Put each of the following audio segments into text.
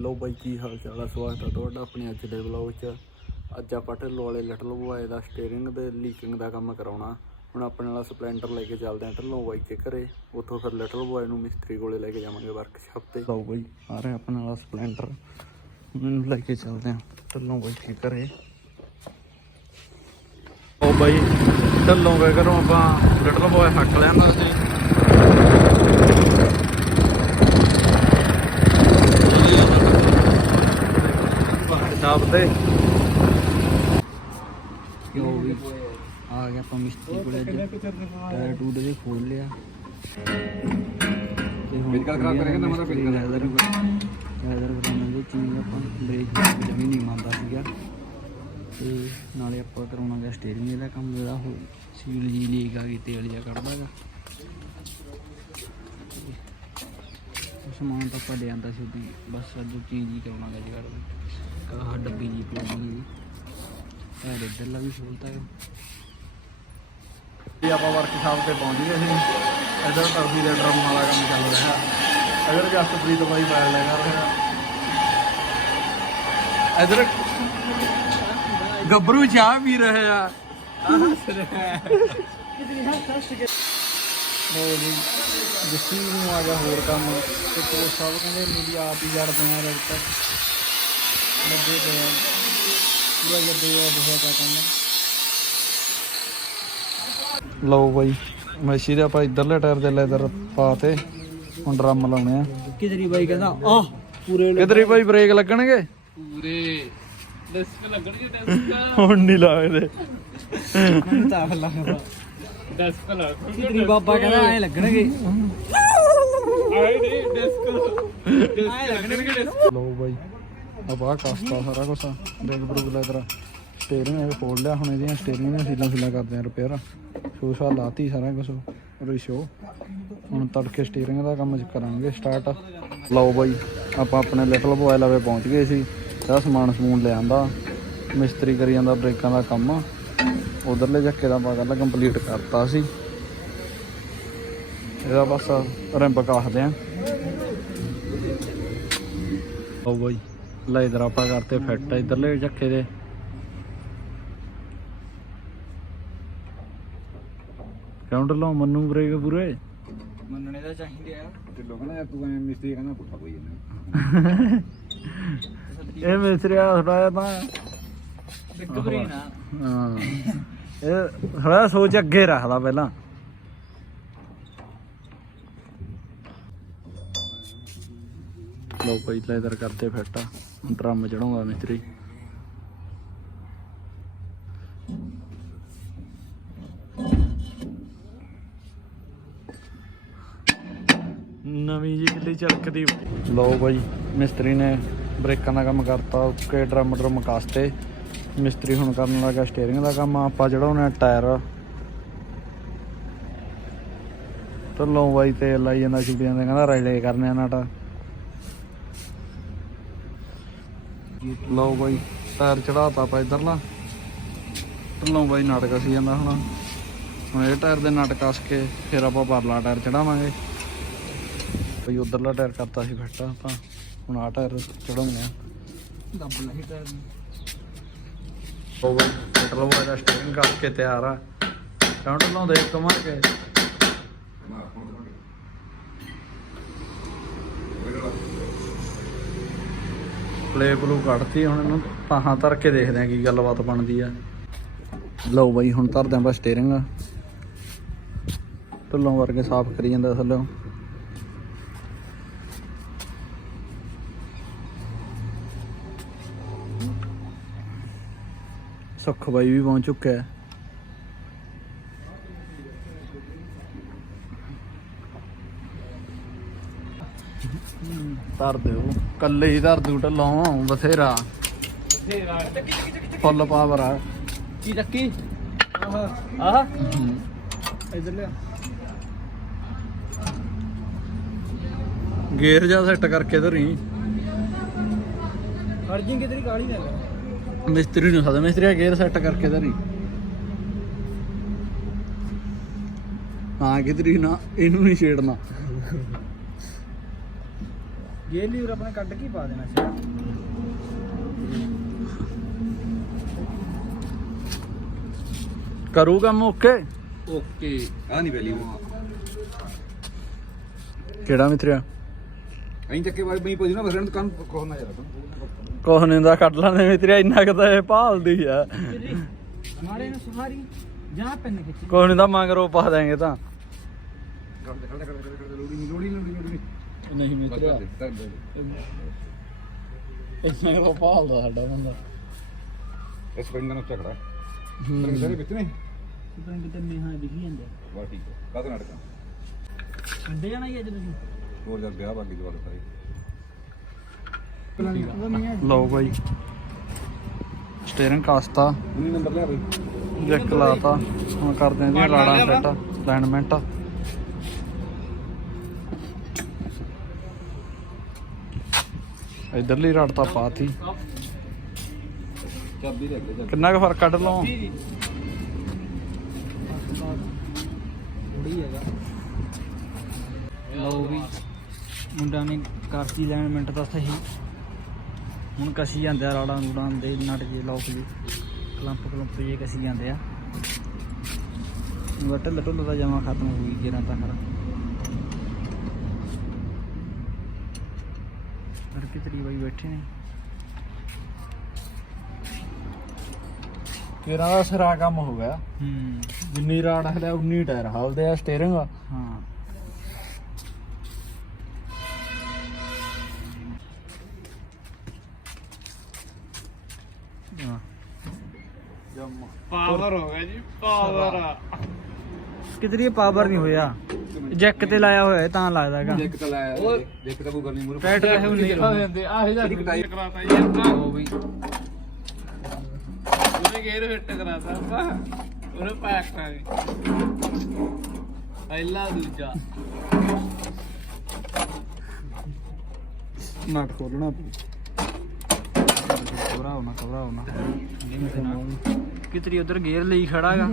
ਲੋ ਬਾਈ ਕੀ ਹਾਲ ਚਾਲ ਆ, ਸਵਾਗਤ ਆ ਤੁਹਾਡਾ ਆਪਣੇ ਅੱਜ ਦੇ ਵਲੌਗ 'ਚ। ਅੱਜ ਆਪਾਂ ਢਿੱਲੋਂ ਵਾਲੇ ਲਿਟਲ ਬੋਏ ਦਾ ਸਟੀਅਰਿੰਗ ਦੇ ਲੀਕਿੰਗ ਦਾ ਕੰਮ ਕਰਾਉਣਾ। ਹੁਣ ਆਪਣੇ ਨਾਲ ਸਪਲੈਂਡਰ ਲੈ ਕੇ ਚੱਲਦੇ ਆ ਢਿੱਲੋਂ ਬਾਈ ਕੇ ਘਰੇ। ਉੱਥੋਂ ਫਿਰ ਲਿਟਲ ਬੋਏ ਨੂੰ ਮਿਸਤਰੀ ਕੋਲੇ ਲੈ ਕੇ ਜਾਵਾਂਗੇ ਵਰਕਸ਼ਾਪ ਤੇ। ਲਓ ਬਾਈ, ਆ ਰਿਹਾ ਆਪਣੇ ਵਾਲਾ ਸਪਲੈਂਡਰ ਮੈਨੂੰ ਲੈ ਕੇ ਚੱਲਦੇ ਆ ਢਿੱਲੋਂ ਬਾਈ ਕੇ ਘਰੇ। ਉਹ ਬਾਈ, ਢਿੱਲੋਂ ਕੇ ਘਰੋਂ ਆਪਾਂ ਲਿਟਲ ਬੋਏ ਹੱਕ ਲਿਆਂਦਾ ਸੀ। ਸ਼ਾਪ ਤੇ ਕਿਉਂ ਵੀ? ਆ ਗਿਆ ਆਪਾਂ ਮਿਸਤਰੀ ਕੋਲੇ ਅੱਜ। ਟਾਇਰ ਦੇ ਖੋਲ ਲਿਆ। ਤੇ ਹੁਣ ਬਿਲਕੁਲ ਖਰਾਬ ਕਰੇਗਾ ਨਾ ਹਮਾਰਾ ਬਿਲਕੁਲ। ਲੈਦਰ ਲੈਦਰ ਕਰਾਉਣ ਦੀ ਚੀਜ਼ ਆਪਾਂ ਬ੍ਰੇਕ ਜਮੀ ਨਹੀਂ ਮੰਨਦਾ ਸੀਗਾ। ਤੇ ਨਾਲੇ ਆਪਾਂ ਕਰਾਉਣਾਗਾ ਸਟੀਅਰਿੰਗ ਦਾ ਕੰਮ ਜਿਹੜਾ ਉਹ ਸੀਲ ਜੀ ਲੀਕ ਆ ਗਈ ਤੇਲ ਜਿਹਾ ਕੱਢਦਾਗਾ ਸਮਾਨ ਤਾਂ ਆਪਾਂ ਲੈ ਆਂਦਾ ਸੀ ਉਹਦੀ ਬਸ ਅੱਜ ਚੀਜ਼ ਹੀ ਕਰਾਉਣਾਗਾ ਜਿਹੜਾ ਆਹ ਡੱਬੀ ਜੀ ਪਲਾਉਣੀ ਜੀ ਇਹ ਇੱਧਰਲਾ ਵੀ ਖੋਲਤਾ ਹੈ ਇਹ ਆਪਾਂ ਵਰਕਸ਼ਾਪ ਤੇ ਪਹੁੰਚ ਗਏ ਸੀ ਇਧਰ ਟਰਬੀ ਦੇ ਡਰਮ ਵਾਲਾ ਕੰਮ ਚੱਲ ਰਿਹਾ ਇਧਰ ਜਸਪ੍ਰੀਤ ਬਾਈ ਬੈਲ ਲੈ ਕਰ ਰਿਹਾ ਇਧਰ ਗੱਭਰੂ ਚਾਹ ਪੀ ਰਹੇ ਆ ਉਹ ਜੀ ਜਿਸੀ ਨੂੰ ਆ ਗਿਆ ਹੋਰ ਕੰਮ ਤੇ ਕੋਚ ਸਾਹਿਬ ਕਹਿੰਦੇ ਮੇਰੀ ਆਪ ਹੀ ਜੜਦੇ ਆ ਰੈਡ ਤੱਕ ਲੱਗੇ ਪਏ ਆ। ਪੂਰਾ ਜੱਦੇ ਆ ਬਹੁਤ ਆ ਕੰਮ ਲਓ ਬਾਈ ਮੈਸੀ ਦੇ ਆਪਾਂ ਇਧਰਲੇ ਟਾਇਰ ਦੇ ਲੈਦਰ ਪਾਤੇ ਹੁਣ ਡਰਮ ਲਾਉਣੇ ਆ। ਕਿਦਰੀ ਬਾਈ ਕਹਿੰਦਾ ਆਹ ਪੂਰੇ ਕਿਧਰ ਹੀ ਬਾਈ ਬ੍ਰੇਕ ਲੱਗਣਗੇ? ਪੂਰੇ। ਡਿਸਕ ਲੱਗਣਗੇ ਡਿਸਕ। ਹੁਣ ਨਹੀਂ ਲਾਏ ਤਾਂ ਲੱਗਦਾ। ਡਿਸਕ ਲੱਗ ਕਿਦਰੀ ਬਾਬਾ ਕਹਿੰਦਾ ਐ ਲੱਗਣਗੇ। ਆਏ ਨਹੀਂ ਡਿਸਕ। ਐ ਲੱਗਣਗੇ ਡਿਸਕ। ਲਓ ਬਾਈ। ਆਪਾਂ ਕਸਤਾ ਸਾਰਾ ਕੁਝ ਬ੍ਰੇਕ ਬਰੂਕ ਲੈਦਰ ਸਟੀਅਰਿੰਗ ਇਹ ਖੋਲ ਲਿਆ, ਹੁਣ ਇਹਦੀਆਂ ਸਟੀਅਰਿੰਗ ਦੀਆਂ ਸੀਲਾਂ ਸੀਲਾਂ ਕਰਦੇ ਆ ਰਿਪੇਅਰ ਸ਼ੋਸ਼ਾ ਲਾਤੀ ਸਾਰਾ ਕੁਝ ਰਿਸ਼ੋ ਹੁਣ ਤੜਕੇ ਸਟੀਅਰਿੰਗ ਦਾ ਕੰਮ ਕਰਾਂਗੇ ਸਟਾਰਟ ਲਓ ਬਾਈ, ਆਪਾਂ ਆਪਣੇ ਲਿਟਲ ਬੋਏ ਲਵੇ ਪਹੁੰਚ ਗਏ ਸੀ, ਸਾਰਾ ਸਮਾਨ ਸਮੂਨ ਲੈ ਆਂਦਾ। ਮਿਸਤਰੀ ਕਰੀ ਜਾਂਦਾ ਬ੍ਰੇਕਾਂ ਦਾ ਕੰਮ। ਉਧਰਲੇ ਜੱਕੇ ਦਾ ਆਪਾਂ ਕੱਲ ਕੰਪਲੀਟ ਕਰਤਾ ਸੀ। ਇਹਦਾ ਬਸ ਰਿੰਬ ਕਾਹਦੇ ਆ। ਲਓ ਬਾਈ। ਲੈ ਇਧਰ ਆਪਾਂ ਕਰਤੇ ਫਿੱਟ ਇਧਰਲੇ ਜੱਕੇ ਦੇ। ਕਾਊਂਟਰ ਲਾਓ ਮੰਨੂ ਬ੍ਰੇਕ ਪੂਰੇ ਮੰਨਣੇ ਦਾ ਚਾਹੀਦੇ ਆ। ਢਿੱਲੋਂ ਕਹਿੰਦਾ ਤੂੰ ਐ ਮਿਸਤਰੀ ਕਹਿੰਦਾ ਪੁੱਠਾ ਕੋਈ ਨਾ ਇਹ ਮਿਸਤਰੀਆ ਥੋੜਾ ਤਾਂ ਇੱਕ ਬਰੀਨ ਆ ਹਾਂ। ਇਹ ਥੋੜਾ ਸੋਚ ਅੱਗੇ ਰੱਖਦਾ ਪਹਿਲਾਂ। ਲੋ ਭਾਈ ਲੈਦਰ ਕਰਤੇ ਫਿੱਟ ਡਰਮ ਚੜਾਉਂਦਾ ਮਿਸਤਰੀ। ਨਵੀਂ ਜੀ ਕਿੱਲੀ ਚਲਕਦੀ ਲੋ ਬਾਈ ਮਿਸਤਰੀ ਨੇ ਬ੍ਰੇਕਾਂ ਦਾ ਕੰਮ ਕਰਤਾ ਓਕੇ ਡਰਮ ਡਰਮ ਕਾਸਤੇ। ਮਿਸਤਰੀ ਹੁਣ ਕਰਨ ਲੱਗਾ ਸਟੀਅਰਿੰਗ ਦਾ ਕੰਮ ਆਪਾਂ ਚੜਾਉਣਾ ਟਾਇਰ। ਢੱਲੋਂ ਬਾਈ ਤੇਲ ਲਾਈ ਜਾਂਦਾ ਛੁੱਟੀਆਂ ਦੇ ਕਹਿੰਦਾ ਰੈਲੇ ਕਰਨੇ ਆ ਨਾਟਾ। ਲਓ ਬਾਈ ਟਾਇਰ ਚੜਾਤਾ ਆਪਾਂ ਇਧਰਲਾ ਢੱਲੋਂ ਬਾਈ ਨਾਟਕ ਸੀ ਜਾਂਦਾ ਹੁਣ ਹੁਣ ਇਹ ਟਾਇਰ ਦੇ ਨਟ ਕੱਸ ਕੇ ਫਿਰ ਆਪਾਂ ਪਰਲਾ ਟਾਇਰ ਚੜਾਵਾਂਗੇ ਬਈ ਉਧਰਲਾ ਟਾਇਰ ਕਰਤਾ ਸੀ ਫਿੱਟ ਆਪਾਂ ਹੁਣ ਆ ਟਾਇਰ ਚੜਾਉਂਦੇ ਆ। ਦੱਬ ਲਈ ਟਾਇਰ ਨੂੰ। ਉਹ ਪੈਟਰੋਲ ਵਾਲਾ ਸਟੇਰਿੰਗ ਕਰਕੇ ਤਿਆਰ ਆ। ਕਾਊਂਟਰ ਲਾਉਂਦੇ ਇੱਕ ਮਾਰ ਕੇ। ਪਲੇ ਬਲੂ ਕੱਢਤੀ ਹੁਣ ਇਹਨੂੰ ਤਾਹਾਂ ਧਰ ਕੇ ਦੇਖਦੇ ਆ ਕੀ ਗੱਲਬਾਤ ਬਣਦੀ ਆ। ਲਓ ਬਾਈ, ਹੁਣ ਧਰਦੇ ਆਂ ਬਸ ਸਟੀਅਰਿੰਗ ਢੁੱਲੋਂ ਵਰਗੇ ਸਾਫ਼ ਕਰੀ ਜਾਂਦਾ ਥੱਲੋਂ। ਸੁੱਖ ਬਾਈ ਵੀ ਪਹੁੰਚ ਚੁੱਕਿਆ। ਹੈ ਧਰ ਦਿਓ। ਕੱਲੇ ਹੀ ਧਰ ਦੂ ਢੱਲੋਂ ਬਥੇਰਾ। ਫੁੱਲ ਪਾਵਰ ਆ। ਕੀ ਚੱਕੀ? ਆਹ। ਆਹ। ਇਧਰ ਲਿਆ। ਗੇਅਰ ਜਾ ਸੈੱਟ ਕਰਕੇ ਧਰੀ ਅਰਜਿੰਗ ਕਿਤਰੀ ਕਾਲੀ ਨਾ ਮਿਸਤਰੀ ਨੂੰ ਸਦਾ ਮਿਸਤਰੀ ਗੇਅਰ ਸੈੱਟ ਕਰਕੇ ਧਰੀ ਹਾਂ ਕਿਧਰੀ ਨਾ ਇਹਨੂੰ ਨਹੀਂ ਛੇੜਨਾ। ਗੇਰ ਲੀਵਰ ਆਪਣੇ ਕੱਢ ਕੇ ਹੀ ਪਾ ਦੇਣਾ ਸੀ ਕਰੂ ਕੰਮ ਓਕੇ ਓਕੇ ਆ ਨਹੀਂ ਵੈਲੀ ਕਿਹੜਾ ਮਿੱਤਰਿਆ ਐਂ ਚੱਕੇ ਵਾਲੀ ਬਣੀ ਪਈ ਨਾ ਬਸ ਇਹਨਾਂ ਕੰਨ ਕੋਹਨਾ ਯਾਰ ਕੁਛ ਨਹੀਂ ਦਾ ਕੱਢ ਲਾਂਦੇ ਮਿੱਤਰਿਆ ਇੰਨਾ ਕੁ ਤਾਂ ਇਹ ਭਾਲਦੀ ਆ ਮਾਰੇ ਨੂੰ ਸੁਹਾਰੀ ਜਾਂ ਪੈਨ ਖਿੱਚ ਕੁਛ ਨਹੀਂ ਦਾ ਮੰਗਰੋ ਪਾ ਦਾਂਗੇ ਤਾਂ ਕਰਦੇ ਕਰਦੇ ਕਰਦੇ ਕਰਦੇ ਲੋੜੀ ਨਹੀਂ ਲੋੜੀ ਲੋੜੀ ਲੋੜੀ ਨਹੀਂ ਦੇ ਇੰਨਾ ਕੁ ਭਾਲਦਾ ਸਾਡਾ ਬੰਦਾ। ਇਸ ਪਿੰਡ ਦਾ ਨੁਕਤਾ ਖੜਾ ਪਰ ਸਾਰੇ ਵਿੱਚ ਨੇ? ਸੁਪਰਿੰਗ ਤੇ ਮੇਹਾਂ ਦਿਖੀ ਜਾਂਦੇ ਬਸ ਠੀਕ ਹੈ ਕਾਹਦੇ ਨਾਟਕਾਂ ਕੰਡੇ ਜਾਣਾ ਹੀ ਅੱਜ ਤੁਸੀਂ। ਹੋਰ ਜਦ ਵਿਆਹ ਬਾਕੀ ਜਵਾਬ ਸਾਰੇ। ਲਓ ਬਾਈ। ਸਟੀਅਰਿੰਗ ਕਾਸਤਾ। 19 ਨੰਬਰ ਲੈ ਬਈ। ਜੈਕ ਲਾਤਾ। ਹੁਣ ਕਰਦੇ ਆਂ ਜੀ ਰਾੜਾ ਸੈੱਟ। ਅਲਾਈਨਮੈਂਟ ਇਧਰਲੀ ਰਾੜ ਤਾਂ ਪਾਤੀ ਚਾਬੀ ਲੈ ਕੇ ਕਿੰਨਾ ਕੁ ਫ਼ਰਕ ਕੱਢ ਲਓ ਥੋੜੀ ਹੈਗਾ ਲਓ ਵੀ ਮੁੰਡਾ ਨੇ ਕਰਤੀ ਅਲਾਈਨਮੈਂਟ ਤਾਂ ਸਹੀ। ਹੁਣ ਕਸੀ ਜਾਂਦੇ ਆ, ਰਾੜਾਂ ਰੂੜਾਂ ਦੇ ਨਟ ਜੇ ਲੋਕ ਜੀ। ਕਲੰਪ ਕਲੰਪ ਜੇ ਕਸੀ ਜਾਂਦੇ ਆ। ਵਟਲ ਲਟਲ ਦਾ ਜਮਾ ਖਤਮ ਹੋ ਗਈ ਜਿਹੜਾ ਤਾਂ ਖਰਾ। ਕਰਕੇ ਤਰੀ ਬਾਈ ਬੈਠੇ ਨੇ ਤੇਰਾ ਦਾ ਸਿਰਾ ਕੰਮ ਹੋ ਗਿਆ ਹੂੰ ਜਿੰਨੀ ਰਾੜ ਹਲਿਆ ਉਨੀ ਟਾਇਰ ਹਲਦੇ ਆ ਸਟੀਅਰਿੰਗ ਹਾਂ ਹਾਂ ਪਾਵਰ ਹੋ ਗਿਆ ਜੀ ਪਾਵਰ ਕਿਧਰੀ ਪਾਵਰ ਨਹੀਂ ਹੋਇਆ ਜੈਕ ਤੇ ਲਾਇਆ ਹੋਇਆ ਹੈ ਤਾਂ ਲੱਗਦਾ ਹੈਗਾ। ਦੇਖ ਤਾਂ ਲਾਇਆ ਦੇਖ ਤਾਂ ਕੋਈ ਗੱਲ ਨਹੀਂ ਮੂਰੇ ਪੈਟ ਰਹੇ ਉਹ ਨਹੀਂ ਰਹੂ ਦਿੰਦੇ ਆਹੇ ਜਾ ਕਟਾਈ? ਕਰਾਤਾ ਯਾਰ ਉਹ ਵੀ ਉਹਨੇ ਗੇਰ ਫਿੱਟ ਕਰਾਤਾ ਆਪਾਂ। ਉਹਨੇ ਪੈਕ ਕਰਾ ਦੀ ਪਹਿਲਾ ਦੂਜਾ। ਨਾ ਖੋਲਣਾ। ਹੋਣਾ ਹੋਣਾ ਕਿਤਰੀ ਉਧਰ ਗੇਅਰ ਲਈ ਖੜਾ ਹੈਗਾ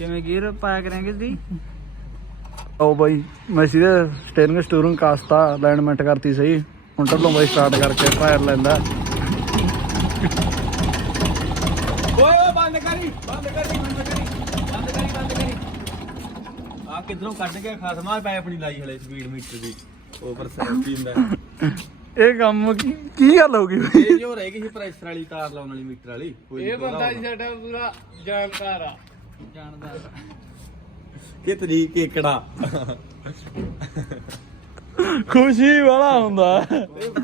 ਕਿਵੇਂ ਗੇਅਰ ਪਾਇਆ ਕਰਾਂਗੇ ਦੀ ਉਹ ਬਾਈ ਮੈਸੀ ਦੇ ਸਟੀਅਰਿੰਗ ਸਟੂਰਿੰਗ ਕਾਸਤਾ ਅਲਾਈਨਮੈਂਟ ਕਰਤੀ ਸਹੀ। ਹੁਣ ਢੱਲੋਂ ਬਾਈ ਸਟਾਰਟ ਕਰਕੇ ਟਾਇਰ ਲੈਂਦਾ। ਓਏ ਓਏ ਬੰਦ ਕਰੀ ਬੰਦ ਕਰੀ ਬੰਦ ਕਰੀ ਬੰਦ ਕਰੀ ਬੰਦ ਕਰੀ। ਆ ਕਿਧਰੋਂ ਕੱਢ ਕੇ ਖਸਮਾ ਪੈ ਆਪਣੀ ਲਾਈ ਹਲੇ ਸਪੀਡ ਮੀਟਰ ਦੀ ਓਵਰ ਸੈਫਟੀ ਦਾ। ਇਹ ਕੰਮ ਕੀ ਕੀ ਗੱਲ ਹੋ ਗਈ ਬਈ? ਇਹ ਜੋ ਰਹਿ ਗਈ ਸੀ ਪ੍ਰੈਸ਼ਰ ਵਾਲੀ ਤਾਰ ਲਾਉਣ ਵਾਲੀ ਮੀਟਰ ਵਾਲੀ ਇਹ ਬੰਦਾ ਜੀ ਸਾਡਾ ਪੂਰਾ ਜਾਣਕਾਰ ਆ। ਜਾਣਦਾ। ਕਿਤਰੀ ਕੇਕੜਾ ਖੁਸ਼ੀ ਵਾਲਾ ਹੁੰਦਾ।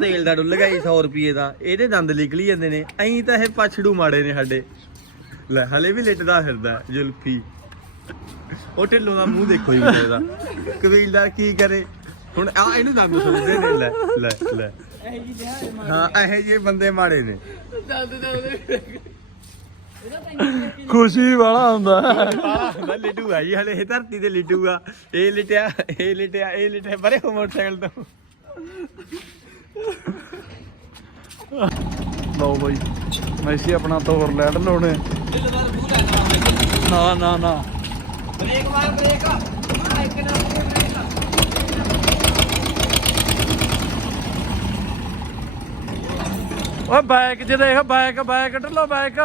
ਤੇਲ ਦਾ ਡੁੱਲ ਗਿਆ 100 ਰੁਪਏ ਦਾ। ਇਹਦੇ ਦੰਦ ਨਿਕਲੀ ਜਾਂਦੇ ਨੇ। ਐਂ ਤਾਂ ਇਹ ਪਛੜੂ ਮਾੜੇ ਨੇ ਸਾਡੇ। ਲੈ ਹਲੇ ਵੀ ਲਿਟਦਾ ਫਿਰਦਾ ਜ਼ੁਲਫੀ। ਉਹ ਢਿੱਲੋਂ ਦਾ ਮੂੰਹ ਦੇਖੋ ਜੀ ਮੁੰਡੇ ਦਾ। ਕਬੀਲਦਾਰ ਕੀ ਕਰੇ? ਹੁਣ ਆ ਇਹਨੂੰ ਦੰਦ ਸੁਣਦੇ ਨੇ ਲੈ ਲੈ ਲੈ। ਹਾਂ ਇਹੋ ਜਿਹੇ ਬੰਦੇ ਮਾੜੇ ਨੇ। ਖੁਸ਼ੀ ਵਾਲਾ ਹੁੰਦਾ। ਮੈਂ ਲਿਟੂ ਆ ਜੀ ਹਲੇ ਇਹ ਧਰਤੀ ਤੇ ਲਿਟੂ ਆ। ਇਹ ਲਿਟਿਆ ਇਹ ਲਿਟਿਆ ਇਹ ਲਿਟਿਆ ਪਰੇ ਹੋ ਮੋਟਰਸਾਈਕਲ ਤੋਂ। ਲਓ ਬਾਈ ਮੈਸੀ ਆਪਣਾ ਤੋਰ ਲੈਟ ਲਾਉਣੇ। ਨਾ ਨਾ ਨਾ। ਬ੍ਰੇਕ ਮਾਰ ਬ੍ਰੇਕ। ਆ ਇੱਕ ਨਾ ਬ੍ਰੇਕ। ਓਏ ਬਾਈਕ ਜੇ ਦੇਖ ਬਾਈਕ ਬਾਈਕ ਢੱਲੋ ਬਾਈਕ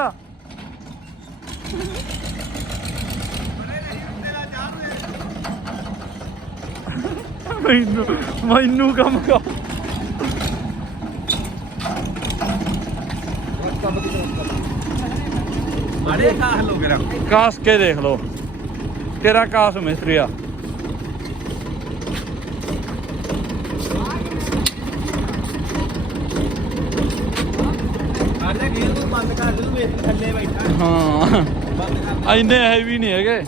ਮੈਨੂੰ ਮੈਨੂੰ ਕੰਮ ਕਰ ਅੜੇ ਖਾ ਲੋ ਗਰਾ ਕਾਸ ਕੇ ਦੇਖ ਲੋ ਤੇਰਾ ਕਾਸ ਮਿਸਤਰੀਆ ਆਲੇ ਗੇਰ ਨੂੰ ਬੰਦ ਕਰ ਦੇ ਤੂੰ ਮੇਰੇ ਥੱਲੇ ਬੈਠਾ ਹਾਂ ਬੰਦ ਕਰ ਇੰਨੇ ਹੈਵੀ ਨਹੀਂ ਹੈਗੇ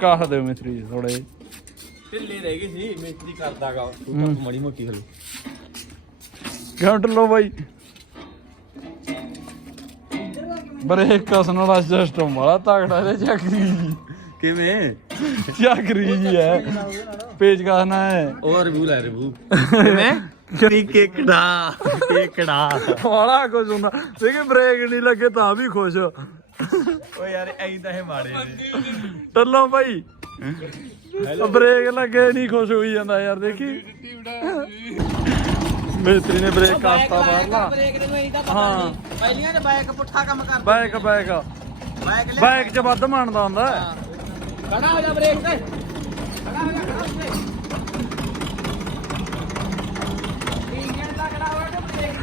ਕਾਸ ਦੇ ਮਿਸਤਰੀ ਥੋੜੇ ਢਿੱਲੇ ਰਹਿ ਗਈ ਸੀ ਮਿਸਤਰੀ ਕਰਦਾਗਾ ਤੂੰ ਹੂੰ। ਤਾਂ ਮੜੀ ਮੋਟੀ ਹਲੇ। ਘੰਟ ਲੋ ਬਾਈ। ਬਰੇਕ ਕਸਣ ਵਾਲਾ ਸਿਸਟਮ ਵਾਲਾ ਤਗੜਾ ਤੇ ਚੱਕਰੀ ਕਿਵੇਂ? ਚੱਕਰੀ ਜੀ ਹੈ ਪੇਜ ਕਸਣਾ ਹੈ ਉਹ ਰਿਵਿਊ ਲੈ ਰਿਵਿਊ ਕਿਵੇਂ? ਕਰੀ ਕੇਕੜਾ ਕੇਕੜਾ। ਵਾਲਾ ਕੁਝ ਹੁੰਦਾ। ਦੇਖੇ ਬ੍ਰੇਕ ਨਹੀਂ ਲੱਗੇ ਤਾਂ ਵੀ ਖੁਸ਼। ਓ ਯਾਰ ਐਂ ਤਾਂ ਇਹ ਮਾੜੇ ਨੇ। ਟੱਲੋਂ ਭਾਈ ਬ੍ਰੇਕ ਲੱਗੇ ਨਹੀਂ ਖੁਸ਼ ਹੋਈ ਜਾਂਦਾ ਯਾਰ ਦੇਖੀ। ਮਿਸਤਰੀ ਨੇ ਬ੍ਰੇਕ ਕਾਸਤਾ ਬਾਹਰਲਾ। ਬ੍ਰੇਕ ਨੂੰ ਇਹਦਾ ਹਾਂ। ਪਹਿਲੀਆਂ ਚ ਬਾਈਕ ਪੁੱਠਾ ਕੰਮ ਕਰਦਾ ਬਾਈਕ ਬਾਈਕ ਬਾਈਕ ਲੈ ਬਾਈਕ 'ਚ ਵੱਧ ਮੰਨਦਾ ਹੁੰਦਾ। ਖੜਾ ਹੋ ਜਾ ਬ੍ਰੇਕ ਤੇ। ਖੜਾ ਹੋ ਜਾ ਖੜਾ ਹੋ ਜਾ। ਇੰਜਣ ਦਾ ਖੜਾ ਹੋ ਜਾ ਬ੍ਰੇਕ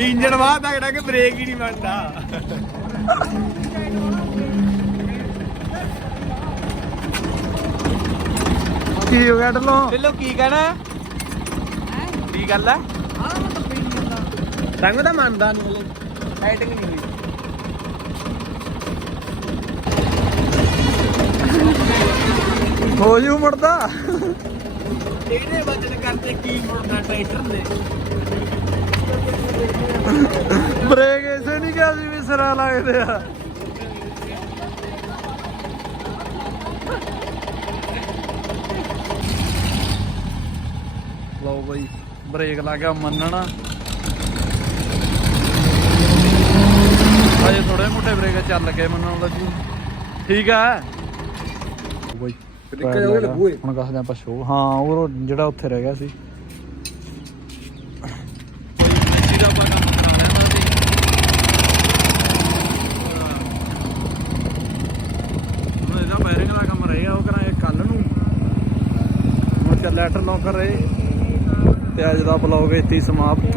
ਇੰਜਣ ਬਾਹਰ ਤੱਕੜਾ ਕਿ ਬ੍ਰੇਕ ਹੀ ਨਹੀਂ ਮੰਨਦਾ ਕੀ ਹੋ ਗਿਆ ਢਲੋ? ਬਿੱਲੋ ਕੀ ਕਹਿਣਾ? ਕੀ ਗੱਲ ਹੈ ਰੰਗ ਤਾਂ ਮੰਨਦਾ ਨਹੀਂ ਹਲੇ। ਲਾਈਟਿੰਗ ਨਹੀਂ ਹੋਈ ਹੋ ਜੂ ਮੁੜਦਾ। ਇਹਦੇ ਵਜਨ ਕਰਕੇ ਕੀ ਮੁੜਨਾ ਟਰੈਕਟਰ ਨੇ? ਬ੍ਰੇਕ ਐਸੇ ਨਹੀਂ ਕਿਹਾ ਸੀ ਵੀ ਸਿਰਾ ਲੱਗਦੇ ਆ। ਬਈ ਬ੍ਰੇਕ ਲੱਗ ਗਿਆ ਮੰਨਣਾ। ਅਜੇ ਥੋੜੇ ਮੋਟੇ ਬ੍ਰੇਕ ਚੱਲ ਕੇ ਮੰਨਣ ਲੱਗੀ ਠੀਕ ਆ? ਬਈ ਟਿੱਕਾ। ਹੁਣ ਕਹਦੇ ਆਪਾਂ ਸ਼ੋ ਹਾਂ ਉਹ ਜਿਹੜਾ ਉੱਥੇ ਰਹਿ ਗਿਆ ਸੀ। ਲੈਟਰ ਨੌਕਰ ਰਹੇ ਤੇ ਅੱਜ ਦਾ ਬਲੌਗ ਇੱਥੇ ਹੀ ਸਮਾਪਤ।